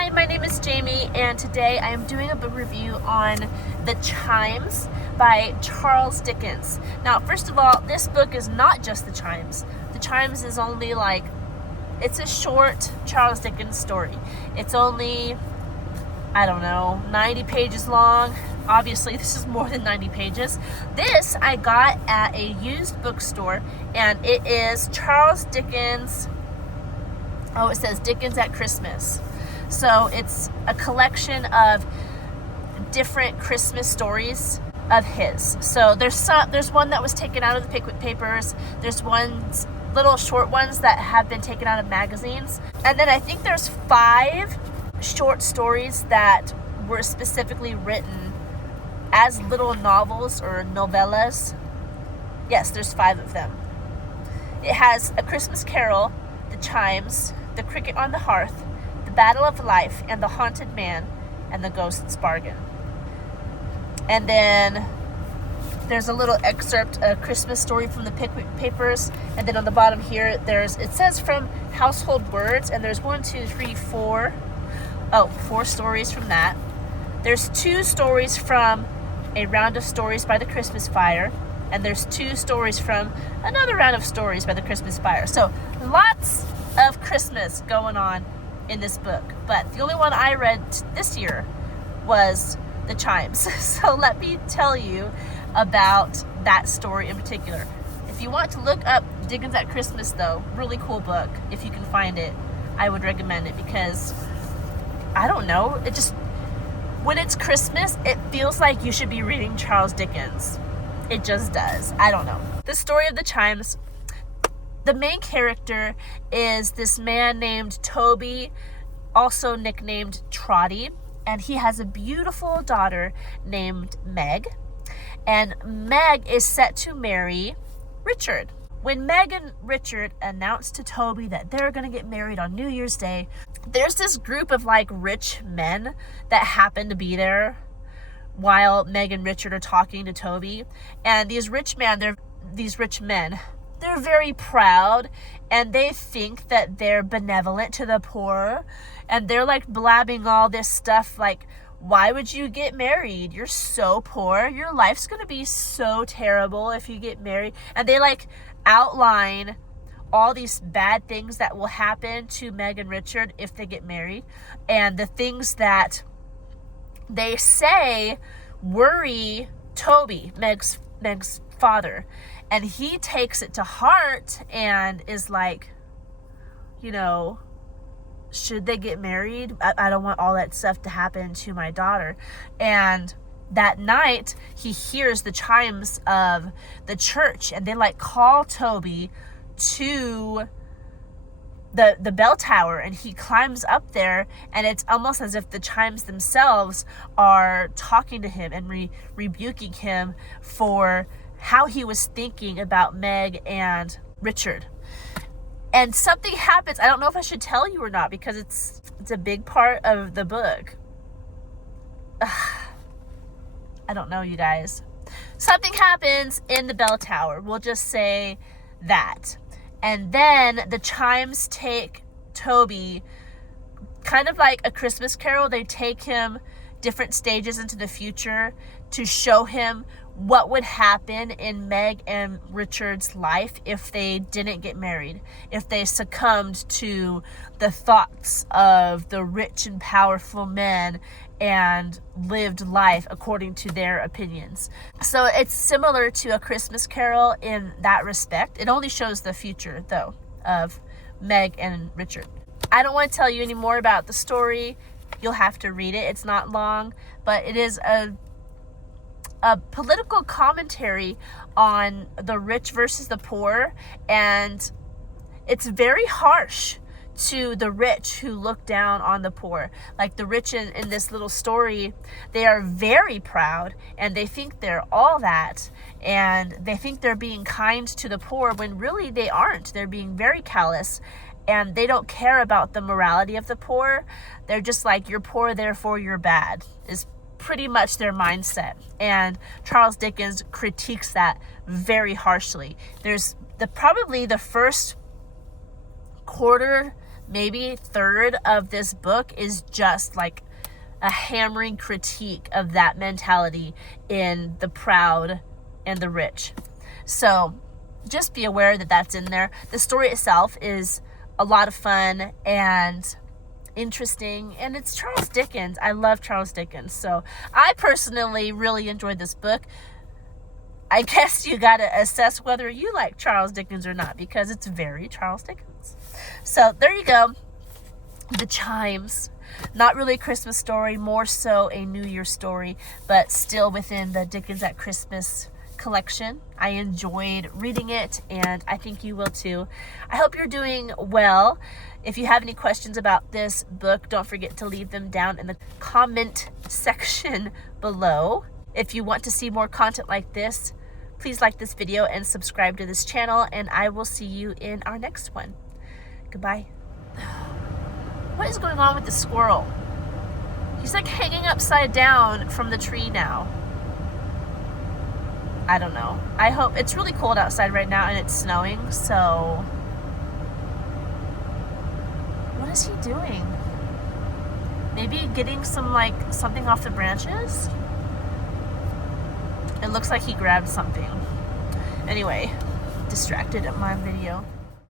Hi, my name is Jamie, and today I am doing a book review on The Chimes by Charles Dickens. Now, first of all, this book is not just The Chimes. The Chimes is only it's a short Charles Dickens story. It's only, 90 pages long. Obviously, this is more than 90 pages. This I got at a used bookstore, and it is Charles Dickens. Oh, it says Dickens at Christmas. So it's a collection of different Christmas stories of his. So there's one that was taken out of the Pickwick Papers. There's little short ones that have been taken out of magazines. And then I think there's 5 short stories that were specifically written as little novels or novellas. Yes, there's 5 of them. It has A Christmas Carol, The Chimes, The Cricket on the Hearth, The Battle of Life, and The Haunted Man, and The Ghost's Bargain. And then there's a little excerpt, a Christmas story from the Pickwick Papers, and then on the bottom here, it says from Household Words, and there's 4 stories from that. There's 2 stories from A Round of Stories by the Christmas Fire, and there's 2 stories from another round of stories by the Christmas Fire. So lots of Christmas going on in this book, but the only one I read this year was The Chimes. So let me tell you about that story in particular. If you want to look up Dickens at Christmas, though, really cool book. If you can find it, I would recommend it because when it's Christmas, it feels like you should be reading Charles Dickens. It just does. I don't know. The story of The Chimes, the main character is this man named Toby, also nicknamed Trotty, and he has a beautiful daughter named Meg, and Meg is set to marry Richard. When Meg and Richard announced to Toby that they're going to get married on New Year's Day, there's this group of rich men that happen to be there while Meg and Richard are talking to Toby, and these rich men, they're very proud, and they think that they're benevolent to the poor, and they're blabbing all this stuff why would you get married? You're so poor. Your life's gonna be so terrible if you get married. And they outline all these bad things that will happen to Meg and Richard if they get married, and the things that they say worry Toby, Meg's father. And he takes it to heart and is should they get married? I don't want all that stuff to happen to my daughter. And that night, he hears the chimes of the church, and they call Toby to the bell tower, and he climbs up there, and it's almost as if the chimes themselves are talking to him and rebuking him for how he was thinking about Meg and Richard. And something happens. I don't know if I should tell you or not because it's a big part of the book. I don't know, you guys. Something happens in the bell tower. We'll just say that. And then the chimes take Toby, kind of like A Christmas Carol. They take him different stages into the future to show him what would happen in Meg and Richard's life if they didn't get married, if they succumbed to the thoughts of the rich and powerful men and lived life according to their opinions. So it's similar to A Christmas Carol in that respect. It only shows the future, though, of Meg and Richard. I don't want to tell you any more about the story. You'll have to read it. It's not long, but it is a political commentary on the rich versus the poor, and it's very harsh to the rich who look down on the poor. The rich in this little story, they are very proud, and they think they're all that, and they think they're being kind to the poor when really they aren't. They're being very callous, and they don't care about the morality of the poor. They're just you're poor, therefore you're bad, is pretty much their mindset. And Charles Dickens critiques that very harshly. There's probably the first quarter maybe third of this book is just like a hammering critique of that mentality in the proud and the rich. So just be aware that that's in there. The story itself is a lot of fun and interesting, and it's Charles Dickens. I love Charles Dickens, so I personally really enjoyed this book. I guess you got to assess whether you like Charles Dickens or not, because it's very Charles Dickens. So there you go. The Chimes. Not really a Christmas story, more so a New Year story, but still within the Dickens at Christmas collection. I enjoyed reading it, and I think you will too. I hope you're doing well. If you have any questions about this book, don't forget to leave them down in the comment section below. If you want to see more content like this, please like this video and subscribe to this channel, and I will see you in our next one. Goodbye. What is going on with the squirrel? He's like hanging upside down from the tree now. I don't know. I hope it's really cold outside right now and it's snowing, so what is he doing? Maybe getting some something off the branches? It looks like he grabbed something. Anyway, distracted at my video.